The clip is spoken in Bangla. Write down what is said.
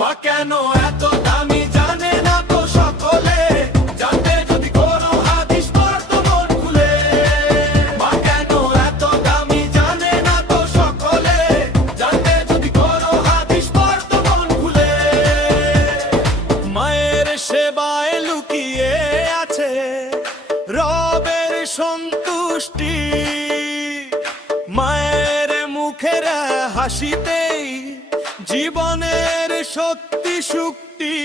মা কেন এত দামি জানে না তো সকলে, জানতে যদি কোনো হাদিস পড়তো মন খুলে। মা কেন এত দামি জানে না তো সকলে, জানতে যদি কোনো হাদিস পড়তো মন খুলে। মায়ের সেবায় লুকিয়ে আছে রবের সন্তুষ্টি, মায়ের মুখের হাসিতেই জীবনের শক্তি শুক্তি।